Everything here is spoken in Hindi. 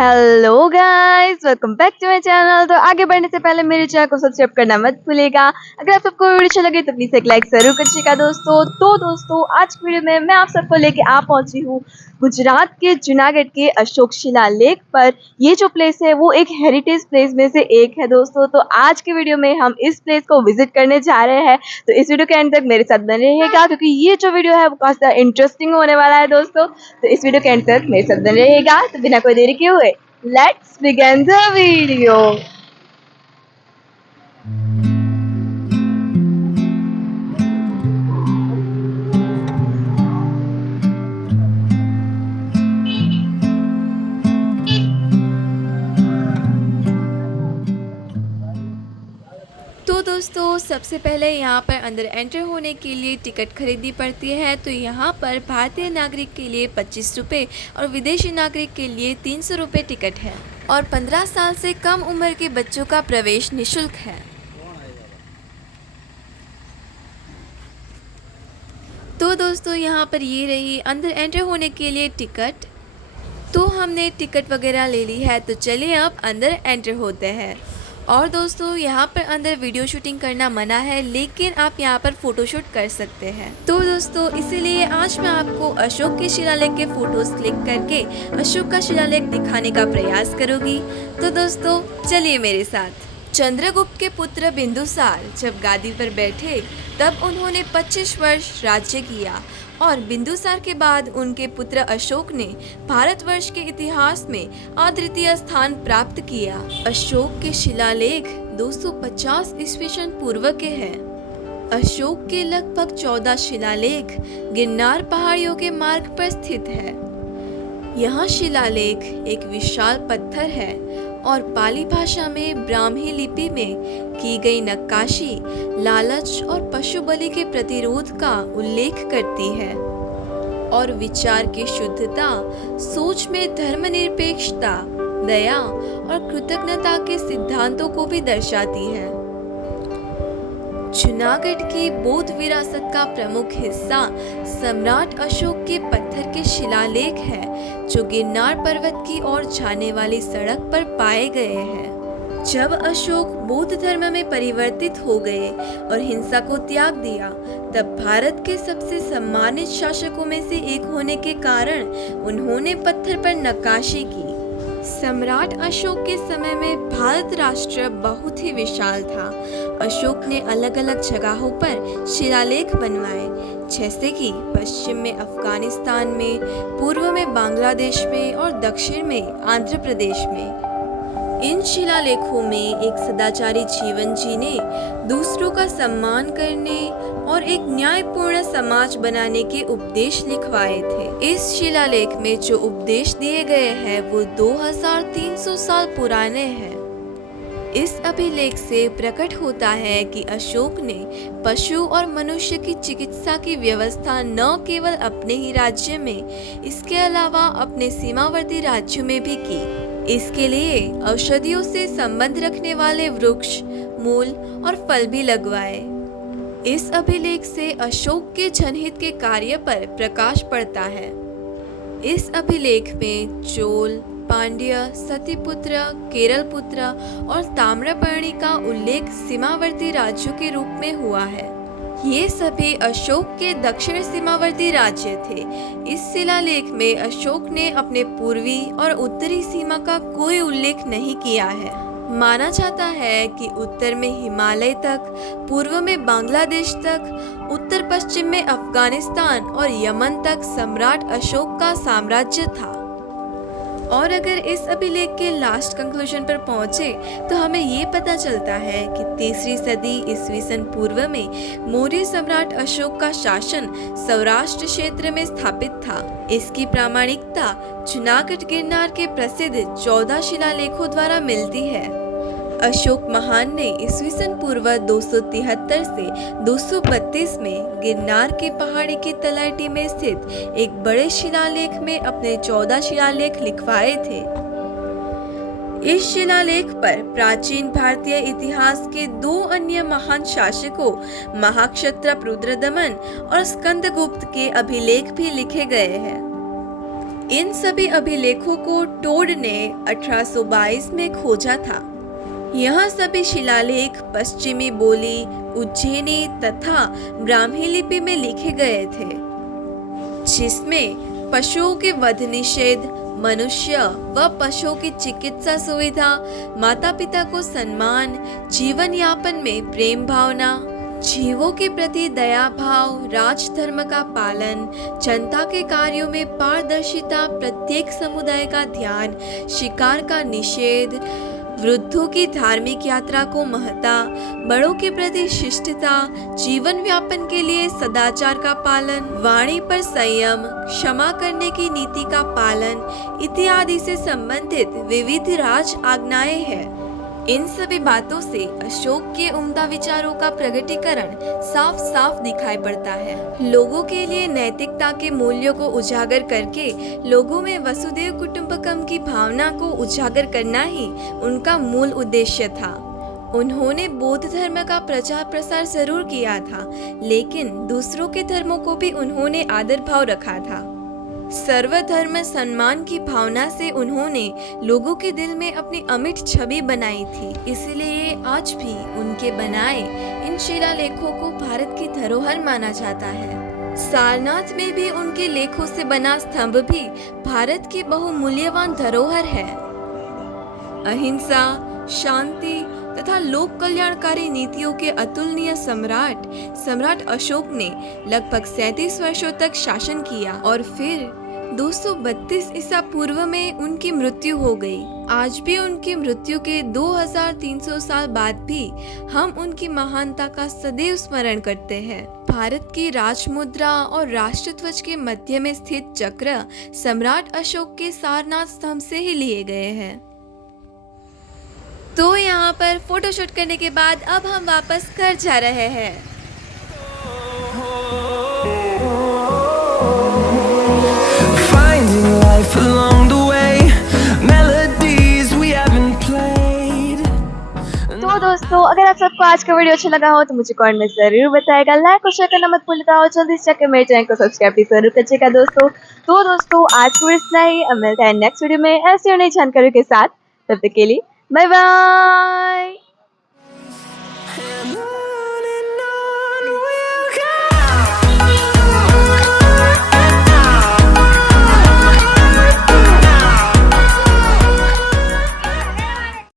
Hello guys, welcome back to my channel. तो आगे बढ़ने से पहले मेरे चैनल को सब्सक्राइब करना मत भूलिएगा। अगर आप सबको वीडियो अच्छा लगे तो प्लीज एक लाइक जरूर करिएगा दोस्तों। तो दोस्तों, आज की वीडियो में मैं आप सबको लेके आ पहुंची हूँ गुजरात के जूनागढ़ के अशोक शिलालेख पर। ये जो प्लेस है वो एक हेरिटेज प्लेस में से एक है दोस्तों। तो आज की वीडियो में हम इस प्लेस को विजिट करने जा रहे हैं। तो इस वीडियो के एंड तक मेरे साथ बने रहिएगा, क्योंकि ये जो वीडियो है वो काफी इंटरेस्टिंग होने वाला है दोस्तों। तो इस वीडियो के एंड तक मेरे साथ बने रहिएगा। तो बिना कोई देरी किए हुए let's begin the video। तो दोस्तों, सबसे पहले यहाँ पर अंदर एंटर होने के लिए टिकट खरीदनी पड़ती है। तो यहाँ पर भारतीय नागरिक के लिए 25 रुपये और विदेशी नागरिक के लिए 300 रुपये टिकट है, और 15 साल से कम उम्र के बच्चों का प्रवेश निःशुल्क है। तो दोस्तों, यहाँ पर ये रही अंदर एंटर होने के लिए टिकट। तो हमने टिकट वगैरह ले ली है, तो चलिए अब अंदर एंटर होते हैं। और दोस्तों, यहाँ पर अंदर वीडियो शूटिंग करना मना है, लेकिन आप यहाँ पर फ़ोटो शूट कर सकते हैं। तो दोस्तों, इसीलिए आज मैं आपको अशोक के शिलालेख के फ़ोटोज़ क्लिक करके अशोक का शिलालेख दिखाने का प्रयास करूँगी। तो दोस्तों, चलिए मेरे साथ। चंद्रगुप्त के पुत्र बिंदुसार जब गादी पर बैठे तब उन्होंने 25 वर्ष राज्य किया, और बिंदुसार के बाद उनके पुत्र अशोक ने भारतवर्ष के इतिहास में अद्वितीय स्थान प्राप्त किया। अशोक के शिलालेख 250 ईस्वी पूर्व के हैं। अशोक के लगभग 14 शिलालेख गिरनार पहाड़ियों के मार्ग पर स्थित है। यह शिलालेख एक विशाल पत्थर है और पाली भाषा में ब्राह्मी लिपि में की गई नक्काशी लालच और पशु बलि के प्रतिरोध का उल्लेख करती है, और विचार की शुद्धता, सोच में धर्मनिरपेक्षता, दया और कृतज्ञता के सिद्धांतों को भी दर्शाती है। जूनागढ़ की बौद्ध विरासत का प्रमुख हिस्सा सम्राट अशोक के पत्थर के शिलालेख है, जो गिरनार पर्वत की ओर जाने वाली सड़क पर पाए गए हैं। जब अशोक बौद्ध धर्म में परिवर्तित हो गए और हिंसा को त्याग दिया, तब भारत के सबसे सम्मानित शासकों में से एक होने के कारण उन्होंने पत्थर पर नक्काशी की। सम्राट अशोक के समय में भारत राष्ट्र बहुत ही विशाल था। अशोक ने अलग अलग जगहों पर शिलालेख बनवाए, जैसे कि पश्चिम में अफगानिस्तान में, पूर्व में बांग्लादेश में और दक्षिण में आंध्र प्रदेश में। इन शिलालेखों में एक सदाचारी जीवन जीने, दूसरों का सम्मान करने और एक न्यायपूर्ण समाज बनाने के उपदेश लिखवाए थे। इस शिलालेख में जो उपदेश दिए गए हैं वो 2300 साल पुराने हैं। इस अभिलेख से प्रकट होता है कि अशोक ने पशु और मनुष्य की चिकित्सा की व्यवस्था न केवल अपने ही राज्य में, इसके अलावा अपने सीमावर्ती राज्यों में भी की। इसके लिए औषधियों से संबंध रखने वाले वृक्ष, मूल और फल भी लगवाए। इस अभिलेख से अशोक के जनहित के कार्य पर प्रकाश पड़ता है। इस अभिलेख में चोल, पांड्य, सतीपुत्र, केरलपुत्र और ताम्रपर्णी का उल्लेख सीमावर्ती राज्यों के रूप में हुआ है। ये सभी अशोक के दक्षिण सीमावर्ती राज्य थे। इस शिलालेख में अशोक ने अपने पूर्वी और उत्तरी सीमा का कोई उल्लेख नहीं किया है। माना जाता है कि उत्तर में हिमालय तक, पूर्व में बांग्लादेश तक, उत्तर पश्चिम में अफगानिस्तान और यमन तक सम्राट अशोक का साम्राज्य था। और अगर इस अभिलेख के लास्ट कंक्लूजन पर पहुंचे तो हमें ये पता चलता है कि 3री सदी ईस्वी पूर्व में मौर्य सम्राट अशोक का शासन सौराष्ट्र क्षेत्र में स्थापित था। इसकी प्रामाणिकता जूनागढ़ गिरनार के प्रसिद्ध 14 शिलालेखों द्वारा मिलती है। अशोक महान ने ईस्वी पूर्व 273 से 232 में गिरनार की पहाड़ी की तलहटी में स्थित एक बड़े शिलालेख में अपने 14 शिलालेख लिखवाए थे। इस शिलालेख पर प्राचीन भारतीय इतिहास के 2 अन्य महान शासकों महाक्षत्रप रुद्रदमन और स्कंदगुप्त के अभिलेख भी लिखे गए हैं। इन सभी अभिलेखों को टोड ने 1822 में खोजा था। यह सभी शिलालेख पश्चिमी बोली, उज्जैनी तथा ब्राह्मी लिपि में लिखे गए थे, जिसमें पशुओं के वध निषेध, मनुष्य व पशुओं की चिकित्सा सुविधा, माता पिता को सम्मान, जीवन यापन में प्रेम भावना, जीवों के प्रति दया भाव, राजधर्म का पालन, जनता के कार्यों में पारदर्शिता, प्रत्येक समुदाय का ध्यान, शिकार का निषेध, वृद्धों की धार्मिक यात्रा को महत्ता, बड़ों के प्रति शिष्टता, जीवन व्यापन के लिए सदाचार का पालन, वाणी पर संयम, क्षमा करने की नीति का पालन इत्यादि से संबंधित विविध राज आज्ञाएं हैं। इन सभी बातों से अशोक के उम्दा विचारों का प्रगटीकरण साफ साफ दिखाई पड़ता है। लोगों के लिए नैतिकता के मूल्यों को उजागर करके लोगों में वसुधैव कुटुंबकम की भावना को उजागर करना ही उनका मूल उद्देश्य था। उन्होंने बौद्ध धर्म का प्रचार प्रसार जरूर किया था, लेकिन दूसरों के धर्मों को भी उन्होंने आदर भाव रखा था। सर्वधर्म सम्मान की भावना से उन्होंने लोगों के दिल में अपनी अमिट छवि बनाई थी। इसलिए आज भी उनके बनाए इन शिलालेखों को भारत की धरोहर माना जाता है। सारनाथ में भी उनके लेखों से बना स्तंभ भी भारत की बहुमूल्यवान धरोहर है। अहिंसा, शांति तथा लोक कल्याणकारी नीतियों के अतुलनीय सम्राट अशोक ने लगभग 37 वर्षों तक शासन किया और फिर 232 ईसा पूर्व में उनकी मृत्यु हो गई। आज भी उनकी मृत्यु के 2300 साल बाद भी हम उनकी महानता का सदैव स्मरण करते हैं। भारत की राजमुद्रा और राष्ट्रध्वज के मध्य में स्थित चक्र सम्राट अशोक के सारनाथ स्तंभ से ही लिए गए हैं। तो यहाँ पर फोटोशूट करने के बाद अब हम वापस घर जा रहे हैं। Finding life along the way, melodies we haven't played. तो दोस्तों, अगर आप सबको आज का वीडियो अच्छा लगा हो तो मुझे कमेंट में जरूर बताएगा। लाइक और शेयर करना मत भूलिएगा और जल्दी से जाकर मेरे चैनल को सब्सक्राइब भी जरूर कीजिएगा दोस्तों। तो दोस्तों, आज को इतना ही। अब मिलते हैं नेक्स्ट वीडियो में ऐसी और नई जानकारी के साथ। तब तक के लिए बाय बाय।